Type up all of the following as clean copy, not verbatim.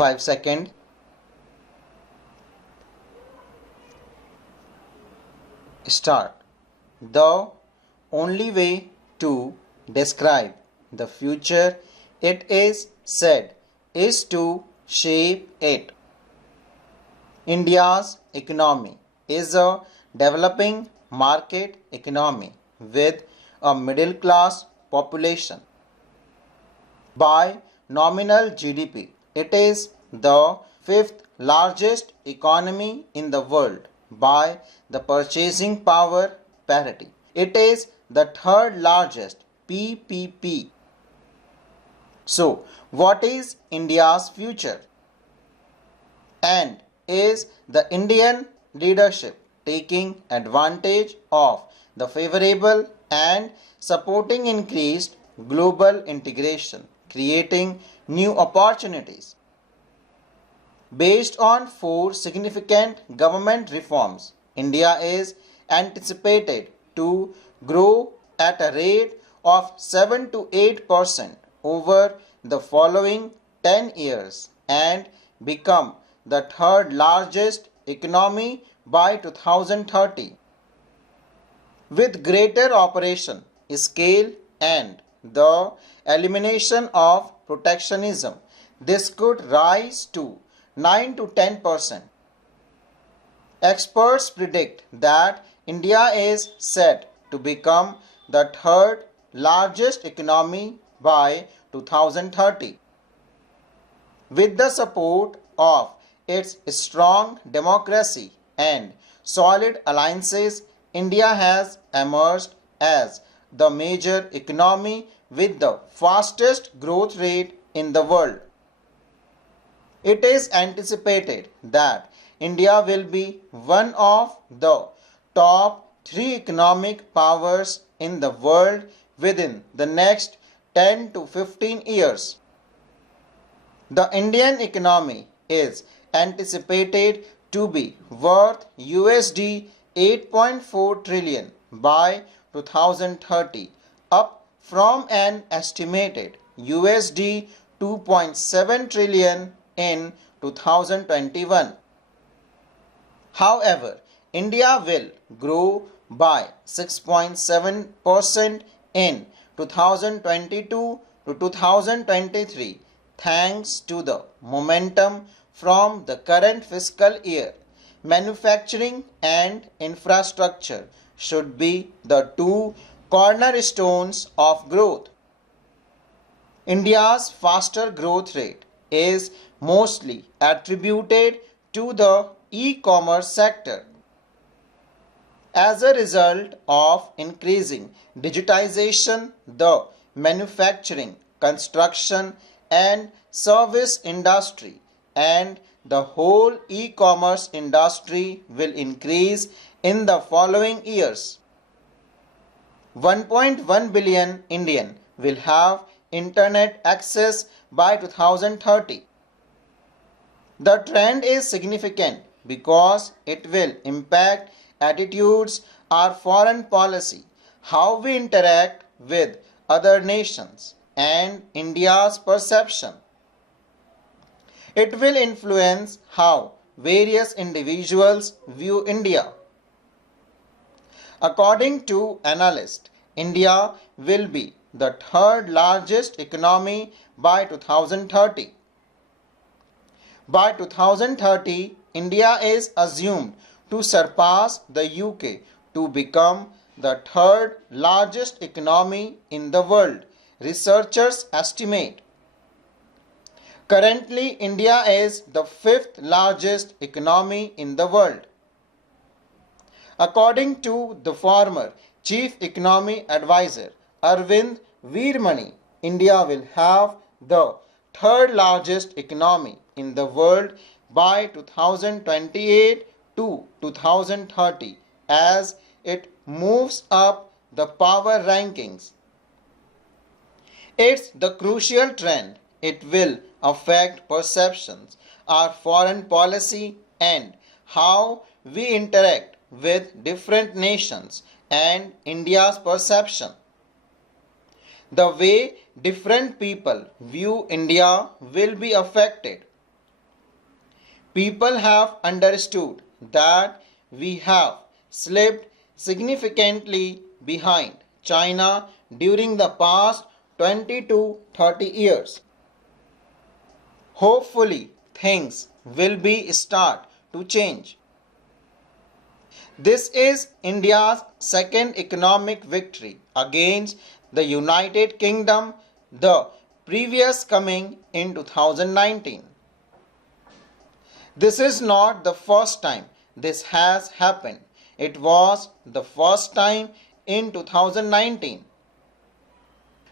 5 seconds. Start. The only way to describe the future, it is said, is to shape it. India's economy is a developing market economy with a middle class population. By nominal GDP, it is the fifth largest economy in the world. By the purchasing power parity, it is the third largest PPP. So, what is India's future? And is the Indian leadership taking advantage of the favorable and supporting increased global integration, creating new opportunities? Based on four significant government reforms, India is anticipated to grow at a rate of 7 to 8% over the following 10 years and become the third largest economy by 2030. With greater operation scale and the elimination of protectionism, this could rise to 9 to 10%. Experts predict that India is set to become the third largest economy by 2030. With the support of its strong democracy and solid alliances, India has emerged as the major economy with the fastest growth rate in the world. It is anticipated that India will be one of the top 3 economic powers in the world within the next 10 to 15 years. The Indian economy is anticipated to be worth USD 8.4 trillion by 2030, up from an estimated USD 2.7 trillion in 2021. However, India will grow by 6.7% in 2022 to 2023 thanks to the momentum from the current fiscal year. Manufacturing and infrastructure should be the two cornerstones of growth. India's faster growth rate is mostly attributed to the e-commerce sector. As a result of increasing digitization, the manufacturing, construction, and service industry and the whole e-commerce industry will increase in the following years. 1.1 billion Indians will have internet access by 2030. The trend is significant because it will impact attitudes, our foreign policy, how we interact with other nations, and India's perception. It will influence how various individuals view India. According to analysts, India will be the third largest economy by 2030. By 2030, India is assumed to surpass the UK to become the third largest economy in the world, researchers estimate. Currently, India is the fifth largest economy in the world. According to the former Chief Economy Advisor Arvind Veermani, India will have the third largest economy in the world by 2028 to 2030 as it moves up the power rankings. It's the crucial trend. It will affect perceptions, our foreign policy, and how we interact with different nations and India's perception. The way different people view India will be affected. People have understood that we have slipped significantly behind China during the past 20 to 30 years. Hopefully, things will be start to change. This is India's second economic victory against the United Kingdom, the previous coming in 2019. This is not the first time this has happened. It was the first time in 2019.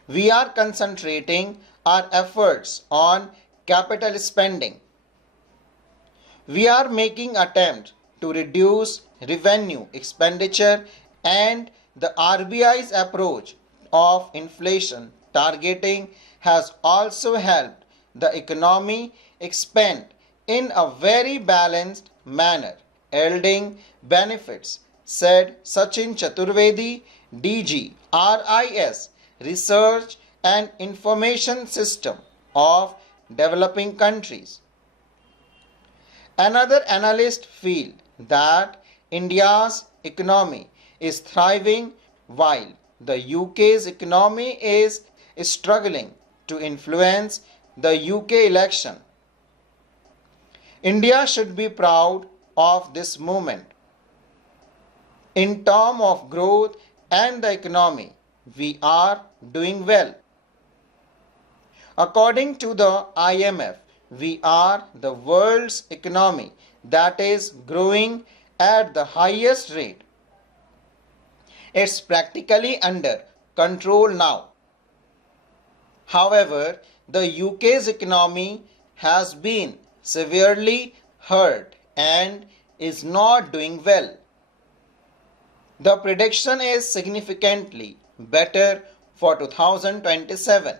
We are concentrating our efforts on capital spending. We are making attempts to reduce revenue expenditure, and the RBI's approach of inflation targeting has also helped the economy expand in a very balanced manner, yielding benefits, said Sachin Chaturvedi, DG, RIS, Research and Information System of Developing Countries. Another analyst feel that India's economy is thriving while the UK's economy is struggling to influence the UK election. India should be proud of this movement. In terms of growth and the economy, we are doing well. According to the IMF, we are the world's economy that is growing at the highest rate. It's practically under control now. However, the UK's economy has been severely hurt and is not doing well. The prediction is significantly better for 2027.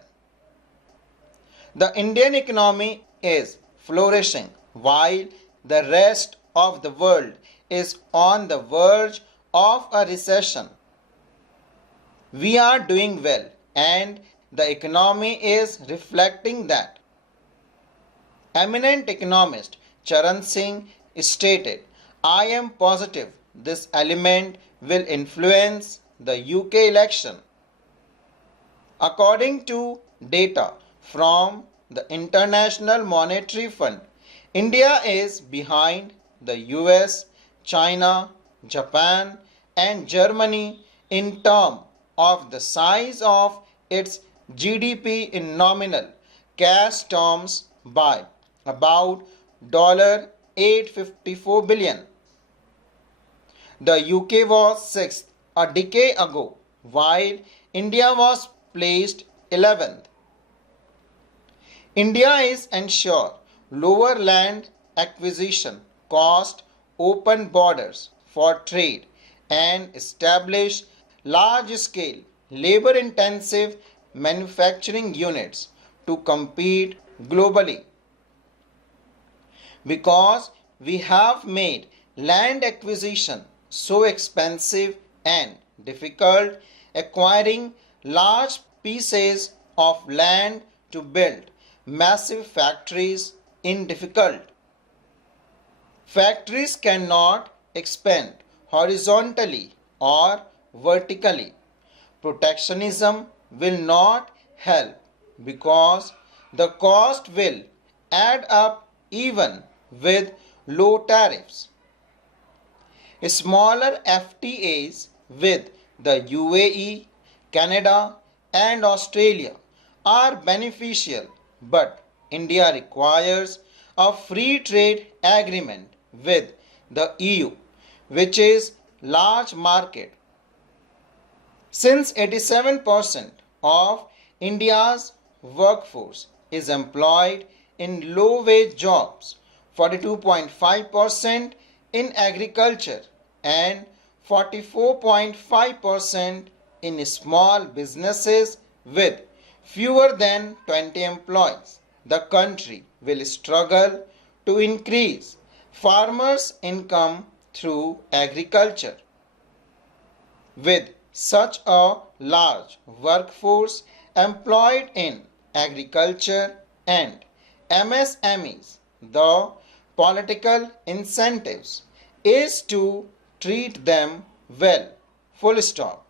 The Indian economy is flourishing while the rest of the world is on the verge of a recession. We are doing well and the economy is reflecting that. Eminent economist Charan Singh stated, I am positive this element will influence the UK election. According to data from the International Monetary Fund, India is behind the US, China, Japan and Germany in terms of the size of its GDP in nominal cash terms by about $854 billion. The UK was sixth a decade ago, while India was placed 11th. India is ensure lower land acquisition cost, open borders for trade, and establish large-scale labor-intensive manufacturing units to compete globally. Because we have made land acquisition so expensive and difficult, acquiring large pieces of land to build massive factories is difficult. Factories cannot expand horizontally or vertically. Protectionism will not help because the cost will add up even with low tariffs. Smaller FTAs with the UAE, Canada and Australia are beneficial, but India requires a free trade agreement with the EU, which is large market. Since 87% of India's workforce is employed in low-wage jobs, 42.5% in agriculture and 44.5% in small businesses with fewer than 20 employees, the country will struggle to increase farmers' income through agriculture. With such a large workforce employed in agriculture and MSMEs, the political incentives is to treat them well. Full stop.